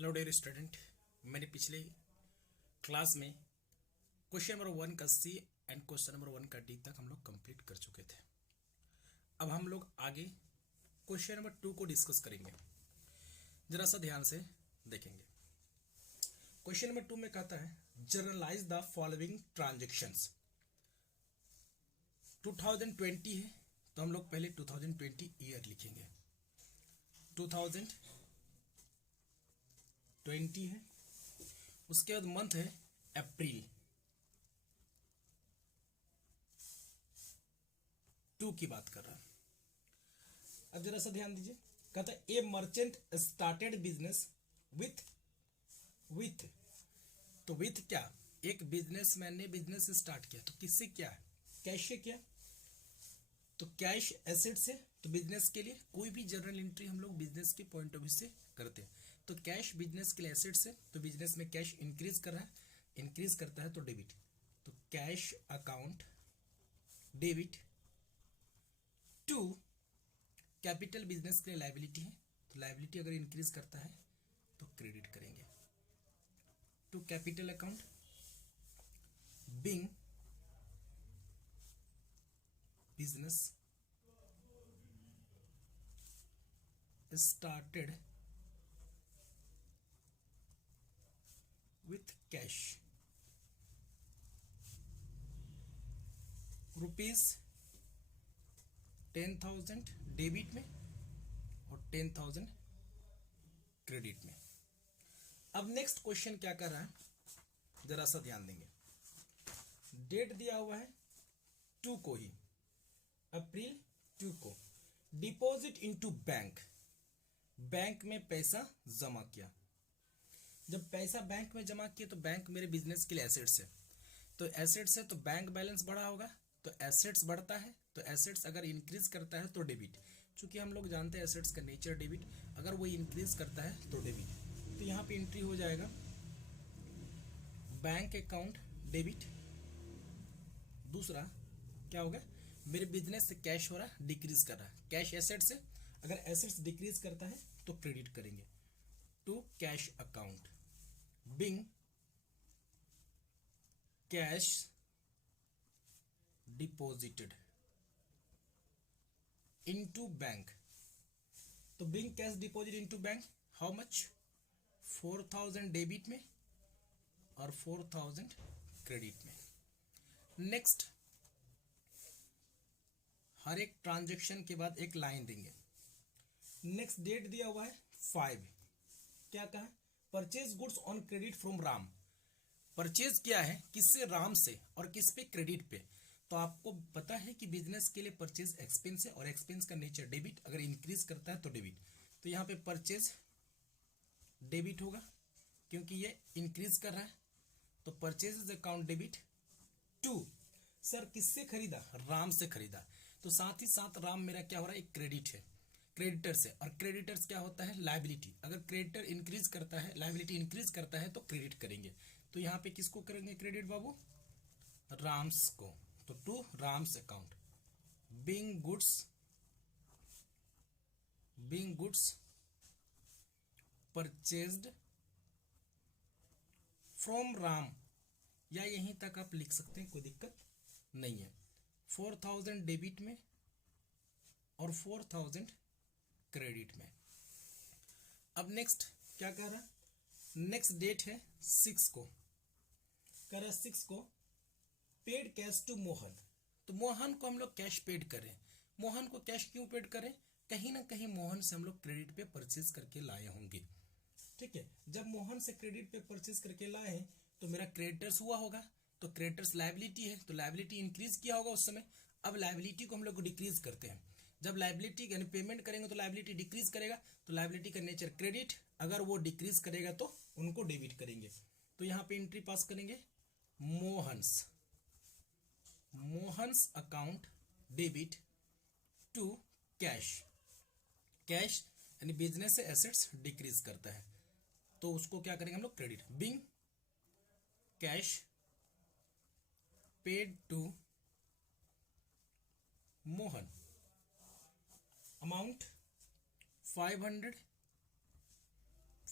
Hello dear student, मैंने पिछले class में क्वेश्चन नंबर 1 का सी एंड क्वेश्चन नंबर 1 का डी तक हम लोग कंप्लीट कर चुके थे। अब हम लोग आगे क्वेश्चन नंबर 2 को डिस्कस करेंगे। जरा सा ध्यान से देखेंगे। क्वेश्चन नंबर 2 में कहता है जर्नलाइज द फॉलोइंग ट्रांजेक्शंस। 2020 है तो हम लोग पहले 2020 ईयर लिखेंगे। 2020 है, उसके बाद मंथ है अप्रैल 2 की बात कर रहा है। अब जरा सा ध्यान दीजिए, कहता है ए मर्चेंट स्टार्टेड बिजनेस विथ तो विथ क्या, एक बिजनेसमैन ने बिजनेस स्टार्ट किया तो किससे किया है, कैश से किया। तो कैश एसेट से, तो बिजनेस के लिए कोई भी जर्नल एंट्री हम लोग बिजनेस के पॉइंट ऑफ व्यू से करते हैं। तो कैश बिजनेस के लिए एसेट से, तो बिजनेस में कैश इंक्रीज कर रहा है, इंक्रीज करता है तो डेबिट। तो cash account debit to capital business के लिए लायबिलिटी है, तो लायबिलिटी अगर इंक्रीज करता है तो क्रेडिट करेंगे to capital account being business started with cash ₹10,000 debit में और 10,000 क्रेडिट में। अब नेक्स्ट क्वेश्चन क्या कर रहा है, जरा सा ध्यान देंगे। डेट दिया हुआ है 2 को ही, अप्रैल 2 को। डिपॉजिट इनटू बैंक, बैंक में पैसा जमा किया। जब पैसा बैंक में जमा किया तो बैंक मेरे बिजनेस के लिए एसेट्स है, तो एसेट्स है तो बैंक बैलेंस बढ़ा होगा, तो एसेट्स बढ़ता है, तो एसेट्स अगर इंक्रीज करता है तो डेबिट। चूंकि हम लोग जानते हैं एसेट्स का नेचर डेबिट, अगर वो इंक्रीज करता है तो डेबिट। तो यहाँ पे एंट्री हो जाएगा बैंक अकाउंट डेबिट। दूसरा क्या होगा, मेरे बिजनेस से कैश हो रहा है, डिक्रीज कर रहा है, कैश एसेट से, अगर एसेट्स डिक्रीज करता है तो क्रेडिट करेंगे to cash account being cash deposited into bank. तो being cash deposit into bank, how much, 4,000 debit में और 4,000 क्रेडिट में। नेक्स्ट, हर एक ट्रांजेक्शन के बाद एक लाइन देंगे। नेक्स्ट डेट दिया हुआ है 5, क्या कहा, purchase goods on credit from Ram. Purchase किया है किससे, राम से, और किस पे, क्रेडिट पे। तो आपको पता है कि बिजनेस के लिए परचेज एक्सपेंस है और एक्सपेंस का नेचर डेबिट, अगर इंक्रीज करता है तो डेबिट। तो यहाँ पे परचेज डेबिट होगा क्योंकि ये इंक्रीज कर रहा है, तो purchase account debit to, sir किससे खरीदा, राम से खरीदा, तो साथ ही साथ राम मेरा क्या हो रहा है, एक क्रेडिट है, क्रेडिटर से। और क्रेडिटर्स क्या होता है, लायबिलिटी। अगर क्रेडिटर इंक्रीज करता है, लायबिलिटी इंक्रीज करता है तो क्रेडिट करेंगे। तो यहाँ पे किसको करेंगे क्रेडिट बाबू, राम्स को। तो to Ram's account being goods purchased from Ram, या यहीं तक आप लिख सकते हैं, कोई दिक्कत नहीं है। 4,000 डेबिट में और 4,000 क्रेडिट में। अब नेक्स्ट क्या कह रहा है, नेक्स्ट डेट है 6 को, कह रहा है 6 को पेड कैश टू मोहन। तो मोहन को हम लोग कैश पेड करें। मोहन को कैश क्यों पेड करें, कहीं ना कहीं मोहन से हम लोग क्रेडिट पे परचेज करके लाए होंगे, ठीक है। जब मोहन से क्रेडिट पे परचेज करके लाए हैं तो मेरा क्रेडिटर्स हुआ होगा, तो क्रेडिटर्स लायबिलिटी है, तो लायबिलिटी इंक्रीज किया होगा उस समय। अब लायबिलिटी को हम लोग डिक्रीज करते हैं। जब लायबिलिटी यानी पेमेंट करेंगे तो लायबिलिटी डिक्रीज करेगा, तो लायबिलिटी का नेचर क्रेडिट, अगर वो डिक्रीज करेगा तो उनको डेबिट करेंगे। तो यहाँ पे एंट्री पास करेंगे Mohan's account debit to cash. Cash यानी बिजनेस से एसेट्स डिक्रीज करता है, तो उसको क्या करेंगे हम लोग, credit being cash paid to Mohan amount 500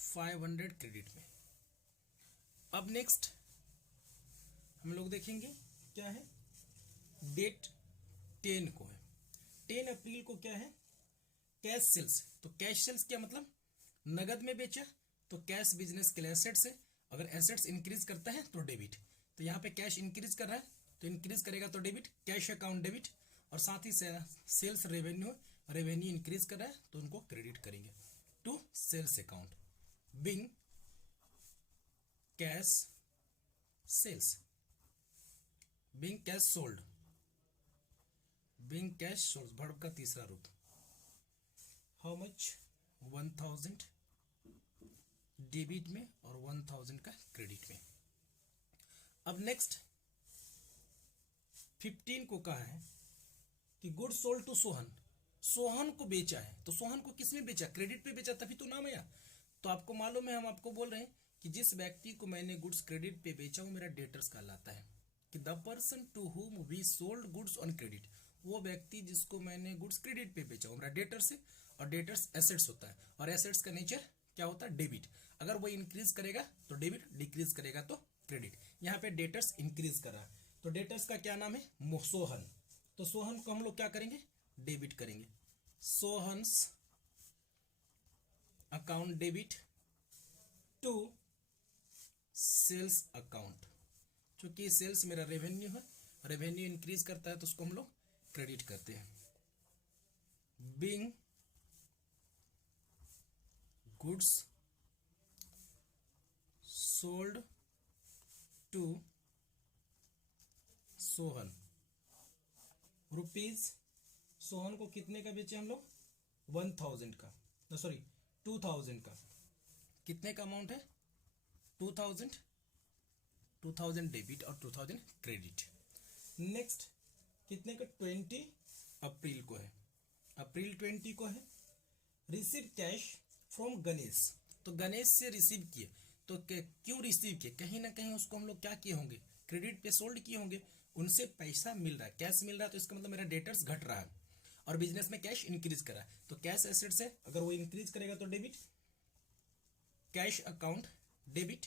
500 credit में। अब नेक्स्ट हम लोग देखेंगे क्या है, डेट 10 को है, 10 अप्रैल को क्या है, कैश सेल्स। तो कैश सेल्स क्या मतलब, नगद में बेचा तो कैश बिजनेस के लिए एसेट्स है, अगर एसेट्स इंक्रीज करता है तो डेबिट। तो यहाँ पे कैश इंक्रीज कर रहा है तो इंक्रीज करेगा तो डेबिट, कैश अकाउंट डेबिट, और साथ ही सेल्स रेवेन्यू इंक्रीज कर रहा है तो उनको क्रेडिट करेंगे to sales account, being cash sales, being cash sold, being cash sold verb का तीसरा रूप। हाउ मच, 1000 डेबिट में और 1000 का क्रेडिट में। अब नेक्स्ट 15 को कहा है कि good sold to Sohan, Sohan को बेचा है। तो सोहन को किसमें बेचा, क्रेडिट पे बेचा, तभी तो नाम आया। तो आपको मालूम है, हम आपको बोल रहे हैं कि जिस व्यक्ति को मैंने गुड्स क्रेडिट पे बेचा वो मेरा डेटर्स कहलाता है, कि the person to whom we sold goods on credit, वो व्यक्ति जिसको मैंने गुड्स क्रेडिट पे बेचा वो मेरा डेटर्स है, और डेटर्स एसेट्स होता है, और एसेट्स का नेचर क्या होता है, डेबिट। अगर वो इंक्रीज करेगा तो डेबिट, डिक्रीज करेगा तो क्रेडिट। यहाँ पे डेटर्स इंक्रीज कर रहा है तो डेटर्स का क्या नाम है, सोहन। तो सोहन को हम लोग क्या करेंगे, डेबिट करेंगे, Sohan's account debit to sales account. क्योंकि सेल्स मेरा रेवेन्यू है, रेवेन्यू इंक्रीज करता है तो उसको हम लोग क्रेडिट करते हैं, being goods sold to Sohan, rupees, Sohan को कितने का बेचे हम लोग, 1000 का, सॉरी 2000 का। कितने का अमाउंट है, 2000 डेबिट और 2000 क्रेडिट। नेक्स्ट कितने का, 20 अप्रैल को है, अप्रैल 20 को है, रिसीव कैश फ्रॉम गणेश। तो गणेश से रिसीव किए, तो क्यों रिसीव किए, कहीं ना कहीं उसको हम लोग क्या किए होंगे, क्रेडिट पे सोल्ड किए होंगे, उनसे पैसा मिल रहा है, कैश मिल रहा है, तो इसका मतलब मेरा डेटर्स घट रहा है और बिजनेस में कैश इंक्रीज कर रहा है। तो कैश एसेट्स है, अगर वो इंक्रीज करेगा तो डेबिट, कैश अकाउंट डेबिट,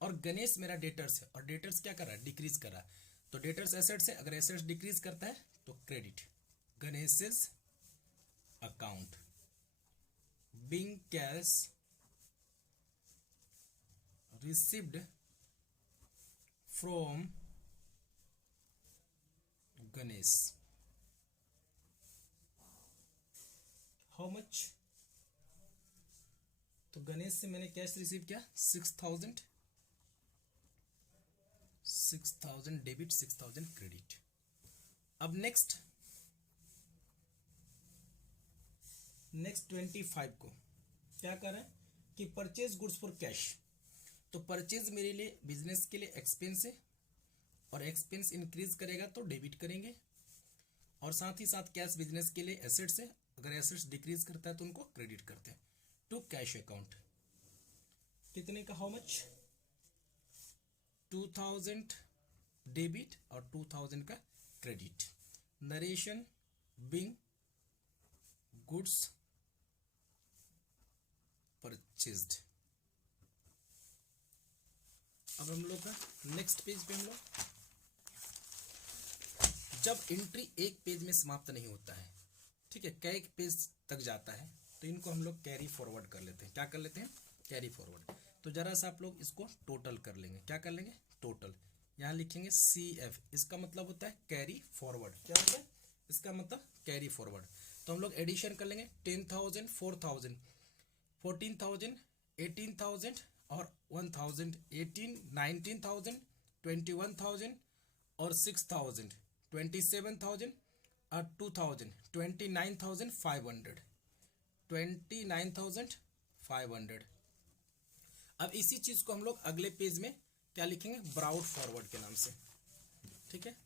और गणेश मेरा डेटर्स है, और डेटर्स क्या कर रहा है, डिक्रीज कर रहा है। तो डेटर्स एसेट्स है, अगर एसेट्स डिक्रीज करता है तो credit, Ganesh account, being cash received from Ganesh, how much. तो गणेश से मैंने कैश रिसीव किया 6000 डेबिट, 6000 क्रेडिट। अब नेक्स्ट 25 को क्या कर रहे हैं कि परचेज गुड्स फॉर कैश। तो परचेज मेरे लिए बिजनेस के लिए एक्सपेंस है, और एक्सपेंस इंक्रीज करेगा तो डेबिट करेंगे, और साथ ही साथ कैश बिजनेस के लिए एसेट्स है, अगर एसेट्स डिक्रीज करता है तो उनको क्रेडिट करते हैं टू कैश अकाउंट। कितने का, हाउ मच, 2000 डेबिट और 2000 का credit. Narration Bing goods purchased. अब हम लोग का नेक्स्ट पेज पे हम लोग, जब एंट्री एक पेज में समाप्त नहीं होता है, ठीक है, कई पेज तक जाता है, तो इनको हम लोग कैरी फॉरवर्ड कर लेते हैं। क्या कर लेते हैं, कैरी फॉरवर्ड। तो जरा सा आप लोग इसको टोटल कर लेंगे, क्या कर लेंगे, टोटल। यहाँ लिखेंगे CF, इसका मतलब होता है कैरी फॉरवर्ड। क्या होता है, इसका मतलब कैरी फॉरवर्ड। तो हम लोग एडिशन कर लेंगे, 10,000, 4,000, 14,000, 18,000 और 1,000, 18, 19,000, 21,000 और 6,000, 27,000 और 2,000, 29,500, 29,500। अब इसी चीज को हम लोग अगले पेज में क्या लिखेंगे, ब्राउट फॉरवर्ड के नाम से, ठीक है।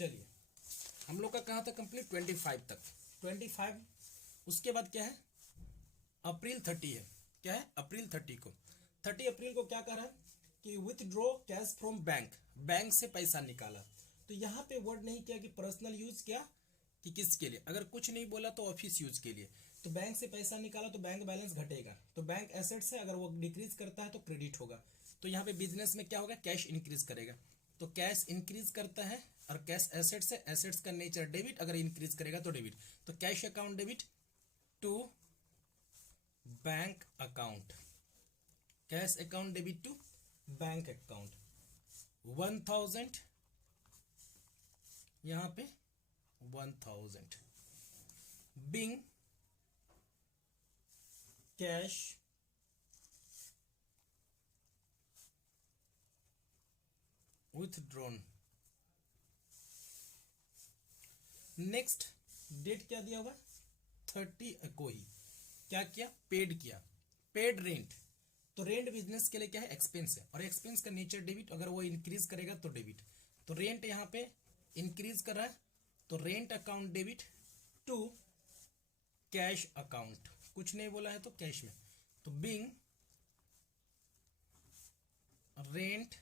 चलिए हम लोग का कहाँ तक कंप्लीट, 25 तक, 25। उसके बाद क्या है, अप्रैल 30 है। क्या है, अप्रैल 30 को, 30 अप्रैल को क्या कह रहा है कि withdraw cash from bank, bank से पैसा निकाला। तो यहाँ पे वर्ड नहीं किया कि पर्सनल यूज किया कि किसके लिए, अगर कुछ नहीं बोला तो ऑफिस यूज के लिए। तो बैंक से पैसा निकाला तो बैंक बैलेंस घटेगा, तो बैंक एसेट्स है, अगर वो डिक्रीज करता है तो क्रेडिट होगा। तो यहाँ पे बिजनेस में क्या होगा, कैश इंक्रीज करेगा, तो कैश इंक्रीज करता है, और कैश एसेट्स है, एसेट्स का नेचर डेबिट, अगर इंक्रीज करेगा तो डेबिट। तो cash account debit to bank account, cash account debit to bank account, 1000, यहां पे 1000 being cash withdrawn. Next date क्या दिया हुआ, 30 को ही क्या किया, पेड किया, पेड रेंट। तो रेंट बिजनेस के लिए क्या है, एक्सपेंस है, और एक्सपेंस का नेचर डेबिट, अगर वो इंक्रीज करेगा तो डेबिट। तो रेंट यहाँ पे इंक्रीज कर रहा है, तो rent account debit to cash account, कुछ नहीं बोला है तो कैश में। तो being rent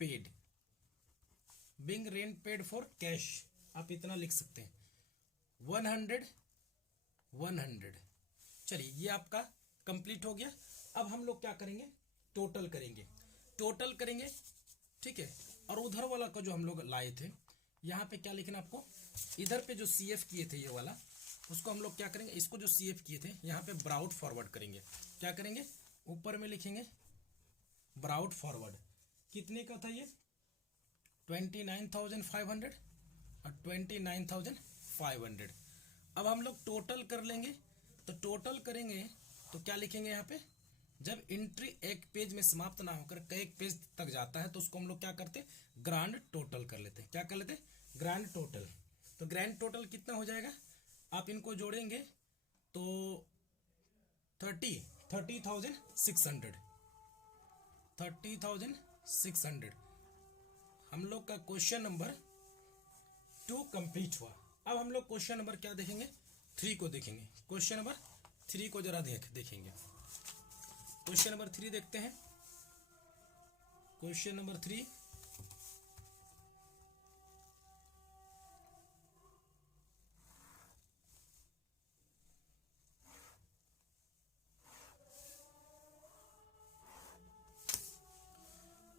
paid, being rent paid for cash, आप इतना लिख सकते हैं, 100 100। चलिए ये आपका कंप्लीट हो गया। अब हम लोग क्या करेंगे, टोटल करेंगे, टोटल करेंगे, ठीक है। और उधर वाला का जो हम लोग लाए थे, यहाँ पे क्या लिखना आपको, इधर पे जो सीएफ किए थे ये वाला, उसको हम लोग क्या करेंगे, इसको जो सीएफ किए थे यहाँ पे ब्राउट फॉरवर्ड करेंगे। क्या करेंगे, ऊपर में लिखेंगे ब्राउट फॉरवर्ड। कितने का था ये, 29,500 और 29,500। अब हम लोग टोटल कर लेंगे, तो टोटल करेंगे तो क्या लिखेंगे यहाँ पे, जब एंट्री एक पेज में समाप्त ना होकर कई पेज तक जाता है तो उसको हम लोग क्या करते, ग्रांड टोटल कर लेते, क्या कर लेते, ग्रांड टोटल। तो ग्रैंड टोटल कितना हो जाएगा, आप इनको जोड़ेंगे तो 30,600, 30,600। हम लोग का क्वेश्चन नंबर 2 कंप्लीट हुआ। अब हम लोग क्वेश्चन नंबर क्या देखेंगे, 3 को देखेंगे। क्वेश्चन नंबर 3 को जरा देखेंगे। क्वेश्चन नंबर 3 देखते हैं। क्वेश्चन नंबर 3,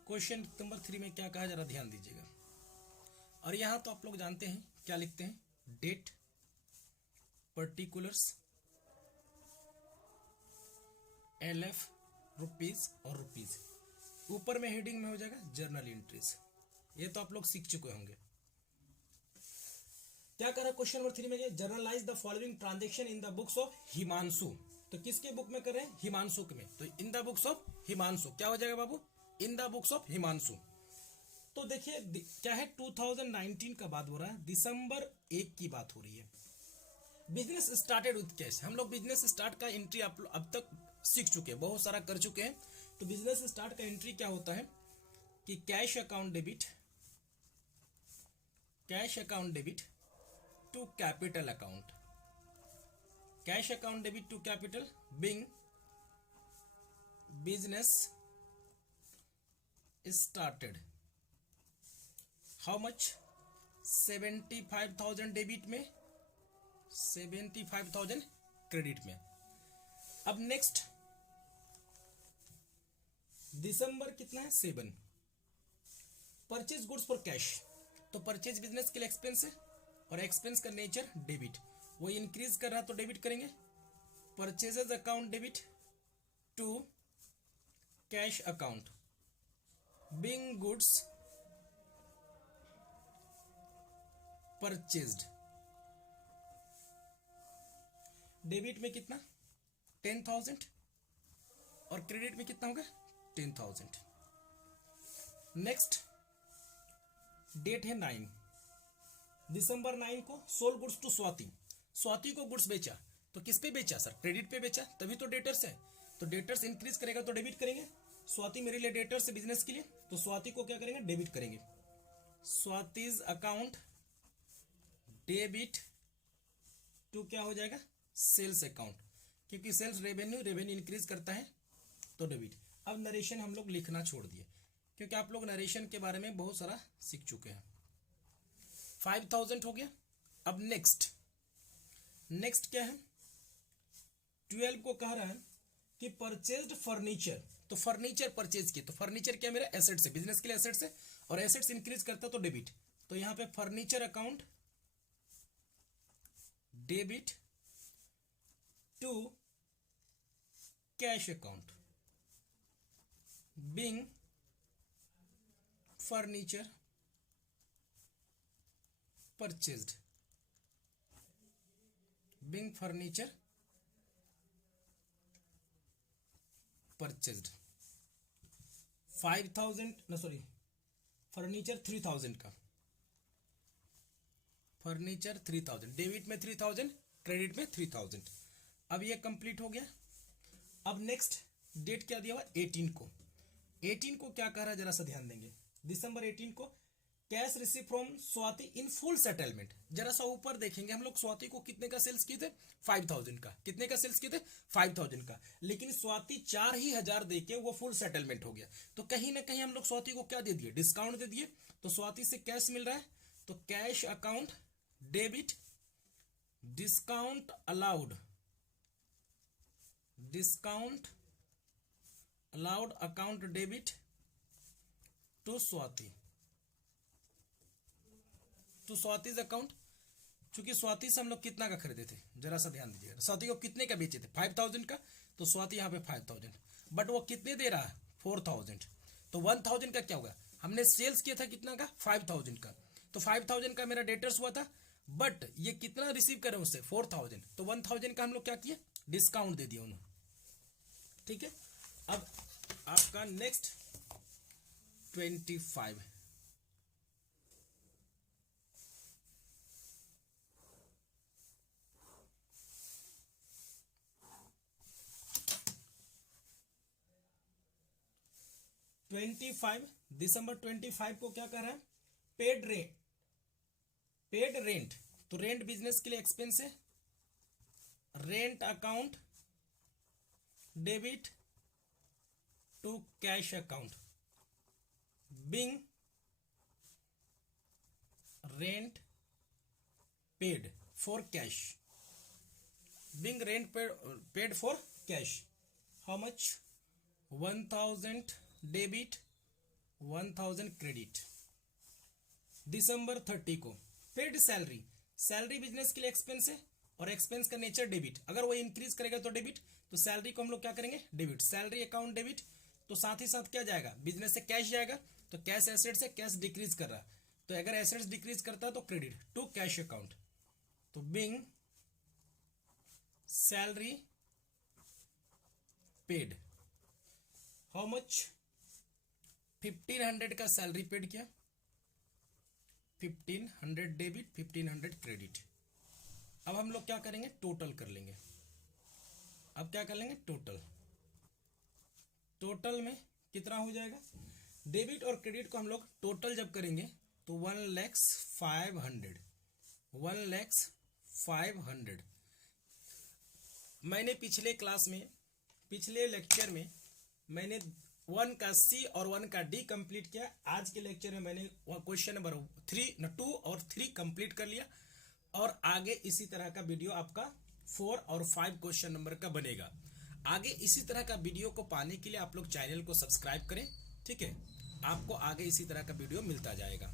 क्वेश्चन नंबर 3 में क्या कहा, जरा ध्यान दीजिएगा। और यहां तो आप लोग जानते हैं क्या लिखते हैं, डेट, पर्टिकुलर्स, LF, रुपीज और रुपीज। ऊपर में हेडिंग में हो जाएगा जर्नल एंट्रीज। ये तो आप लोग सीख चुके होंगे। क्या कर रहा है क्वेश्चन नंबर 3 में, generalized the following transaction in the books of Himanshu. तो किसके बुक में कर रहे हैं, हिमांशु में। तो in the books of Himanshu क्या हो जाएगा बाबू, in the books of Himanshu. तो देखिए क्या है, 2019 का बात हो रहा है, दिसंबर 1 की बात हो रही है। Business started with cash. हम लोग बिजनेस स्टार्ट का एंट्री आप अब तक सीख चुके हैं, बहुत सारा कर चुके हैं। तो बिजनेस स्टार्ट का एंट्री क्या होता है कि cash account debit, cash account debit to capital account, cash account debit to capital, being business started. How much, 75,000 debit में, 75,000 क्रेडिट में। अब नेक्स्ट दिसंबर कितना है, 7। Purchase goods for cash. तो परचेज बिजनेस के लिए एक्सपेंस है, और एक्सपेंस का नेचर डेबिट, वो इंक्रीज कर रहा है तो डेबिट करेंगे। Purchases account debit to cash account, being goods purchased. Debit में कितना, 10,000, और क्रेडिट में कितना होगा, 10,000। नेक्स्ट डेट है 9, दिसंबर 9 को sold goods to Swati. Swati को गुड्स बेचा, तो किस पे बेचा सर, क्रेडिट पे बेचा, तभी तो डेटर्स है। तो डेटर्स इंक्रीज करेगा तो डेबिट करेंगे। स्वाति मेरे लिए डेटर्स है बिजनेस के लिए, तो स्वाति को क्या करेंगे, डेबिट करेंगे। स्वातिज अकाउंट डेबिट टू क्या हो जाएगा, सेल्स अकाउंट, क्योंकि सेल्स रेवेन्यू इंक्रीज करता है तो डेबिट। अब नरेशन हम लोग लिखना छोड़ दिए क्योंकि आप लोग नरेशन के बारे में बहुत सारा सीख चुके हैं। 5000 हो गया। अब नेक्स्ट क्या है, 12 को कह रहा है कि परचेज्ड फर्नीचर, तो फर्नीचर परचेज किए, तो फर्नीचर क्या मेरा एसेट्स है, बिजनेस के लिए एसेट्स है, और एसेट्स इंक्रीज करता तो डेबिट। तो यहां पे furniture account debit to cash account, being furniture purchased, being furniture purchased. Furniture 3000 का, फर्नीचर 3000, डेबिट में 3000, क्रेडिट में 3000। अब ये कंप्लीट हो गया। अब नेक्स्ट डेट क्या दिया हुआ, 18 को। 18 को क्या कह रहा है जरा सा ध्यान देंगे, दिसंबर 18 को cash receive from Swati in full settlement. जरा सा ऊपर देखेंगे, हम लोग स्वाति को कितने का सेल्स किए थे, 5000 का। कितने का सेल्स किए थे, 5000 का, लेकिन स्वाति 4000 देके वो फुल सेटलमेंट हो गया। तो कहीं ना कहीं हम लोग स्वाति को क्या दे दिए, डिस्काउंट दे दिए। तो स्वाति से कैश मिल रहा है, तो cash account debit discount allowed, discount allowed account debit to Swati, तो स्वातिज अकाउंट, चूंकि स्वाति से हम लोग कितना का खरीदे थे, जरा सा ध्यान दीजिएगा। स्वाति को कितने का बेचे थे, 5000 का, तो स्वाति यहाँ पे 5000, बट वो कितने दे रहा है, 4000। तो 1000 का क्या होगा, हमने सेल्स किया था कितना का, 5000 का, तो 5000 का मेरा डेटर्स हुआ था, बट ये कितना रिसीव करे उससे, 4000, तो 1000 का हम लोग क्या किए, डिस्काउंट दे दिया उन्होंने। ठीक है। अब आपका नेक्स्ट 25, दिसंबर 25 को क्या कर रहा है, पेड रेंट, तो रेंट बिजनेस के लिए एक्सपेंस है, rent account debit to cash account, being rent paid for cash, being rent paid for cash, how much, 1000 debit 1000 credit. दिसंबर 30 को पेड सैलरी बिजनेस के लिए एक्सपेंस है, और एक्सपेंस का नेचर डेबिट, अगर वो इंक्रीज करेगा तो डेबिट, तो सैलरी को हम लोग क्या करेंगे, डेबिट, सैलरी अकाउंट डेबिट। तो साथ ही साथ क्या जाएगा, बिजनेस से कैश जाएगा, तो कैश एसेट से कैश डिक्रीज कर रहा, तो अगर एसेट्स डिक्रीज करता है तो क्रेडिट टू कैश अकाउंट, तो being salary paid, how much, 1500 का सैलरी पेड किया, 1500 डेबिट 1500 क्रेडिट। अब हम लोग क्या करेंगे, टोटल कर लेंगे। अब क्या कर लेंगे, टोटल में कितना हो जाएगा, डेबिट और क्रेडिट को हम लोग टोटल जब करेंगे तो 1,500,000। मैंने पिछले लेक्चर में मैंने 1 का सी और 1 का डी कंप्लीट किया। आज के लेक्चर में मैंने क्वेश्चन नंबर 2 और 3 कंप्लीट कर लिया, और आगे इसी तरह का वीडियो आपका 4 और 5 क्वेश्चन नंबर का बनेगा। आगे इसी तरह का वीडियो को पाने के लिए आप लोग चैनल को सब्सक्राइब करें, ठीक है, आपको आगे इसी तरह का वीडियो मिलता जाएगा।